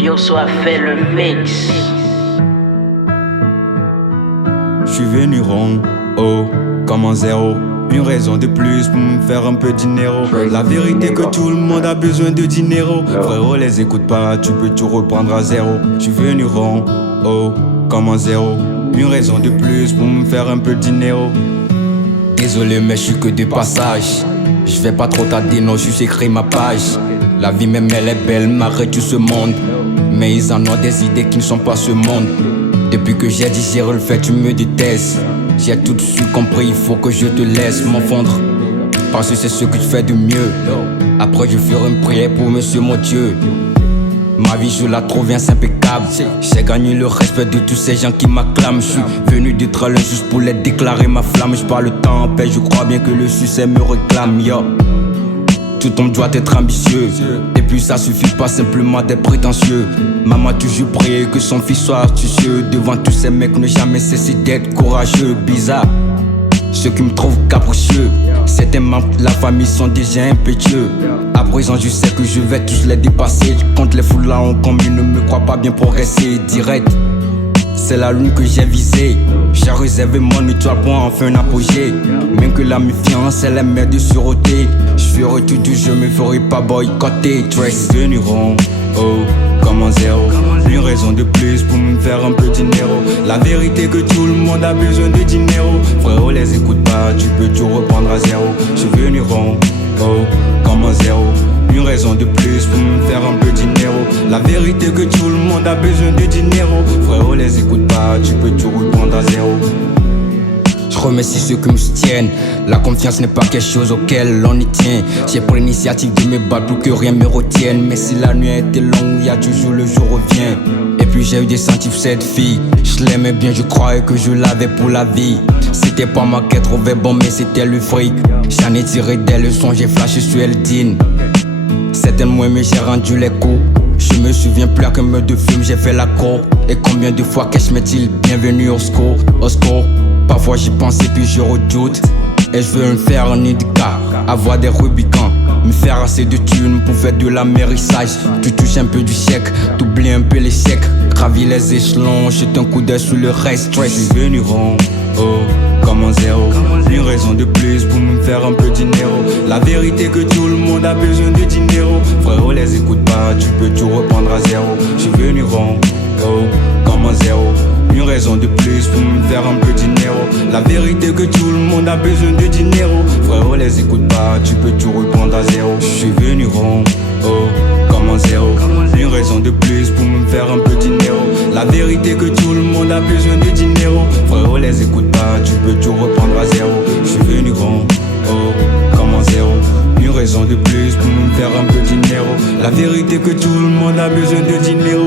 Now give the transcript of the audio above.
Bioso a fait le mix. Je suis venu rond, oh, comme un zéro. Une raison de plus pour me faire un peu de dinero. La vérité que tout le monde a besoin de dinero. Frérot, les écoute pas, tu peux tout reprendre à zéro. Je suis venu rond, oh, comme un zéro. Une raison de plus pour me faire un peu de dinero. Désolé mais je suis que de passage. Je vais pas trop tarder, non, juste écrire ma page. La vie même elle est belle, m'arrête tout ce monde. Mais ils en ont des idées qui ne sont pas ce monde. Depuis que j'ai digéré le fait, tu me détestes. J'ai tout de suite compris, il faut que je te laisse m'enfondre. Parce que c'est ce que tu fais de mieux. Après je ferai une prière pour monsieur mon Dieu. Ma vie je la trouve impeccable. J'ai gagné le respect de tous ces gens qui m'acclament. Je suis venu de très loin juste pour les déclarer ma flamme. Je parle le temps en paix, je crois bien que le succès me réclame, yo. Tout homme doit être ambitieux. Et puis ça suffit pas simplement d'être prétentieux. Maman a toujours prié que son fils soit astucieux. Devant tous ces mecs ne jamais cesser d'être courageux. Bizarre, ceux qui me trouvent capricieux. Certains membres de la famille sont déjà impétueux. À présent je sais que je vais tous les dépasser. Je compte les foules là en commun, ne me crois pas bien progresser direct. C'est la lune que j'ai visée. J'ai réservé mon étoile pour en faire un apogée. Même que la méfiance elle aime de sûreté. Je ferai tout, je me ferai pas boycotter. Trace venu rond, oh, comme un zéro. Une raison de plus pour me faire un peu de dinero. La vérité que tout le monde a besoin de dinero. Frérot les écoute pas, tu peux tout reprendre à zéro. Je suis venu rond, oh, comme un zéro. Une raison de plus pour me faire un peu de dinero. La vérité que tout le monde a besoin de dinero. Frérot les écoute pas, tu peux tout reprendre à zéro. Je remercie ceux qui me soutiennent. La confiance n'est pas quelque chose auquel l'on y tient. J'ai pris l'initiative de me battre pour que rien me retienne. Mais si la nuit a été longue, y a toujours le jour revient. Et puis j'ai eu des sentiments pour cette fille. Je l'aimais bien, je croyais que je l'avais pour la vie. C'était pas moi qu'elle trouvait bon, mais c'était le fric. J'en ai tiré des leçons, j'ai flashé sur Eldine. Certains mois mais j'ai rendu les coups. Je me souviens plus à combien de films j'ai fait la cour. Et combien de fois qu'est-ce m'est-il bienvenue au secours, au secours. Parfois j'y pense et puis je redoute. Et je veux me faire un indica, avoir des rubicans, me faire assez de thunes pour faire de l'amérissage. Tu touches un peu du chèque, t'oublies un peu les chèques. Gravis les échelons, jette un coup d'œil sur le reste. Je suis venu rond, oh, comme un zéro. Une raison de plus pour me faire un peu de dinero. La vérité que tout le monde a besoin de dinero. Frérot les écoute pas, tu peux tout reprendre à zéro. Je suis venu rond, oh, comme un zéro. Une raison de plus pour me faire un peu de dinero. La vérité que tout le monde a besoin de dinero. Frérot les écoute pas, tu peux tout reprendre à zéro. Je suis venu rond, oh, comme un zéro. Une raison de plus pour me faire un peu de dinero. La vérité que tout le monde a besoin de dinero. Frérot les écoute pas, tu peux tout reprendre à zéro. Je suis venu rond, oh, comme un zéro. Une raison de plus pour me faire un peu de dinero. La vérité que tout le monde a besoin de dinero.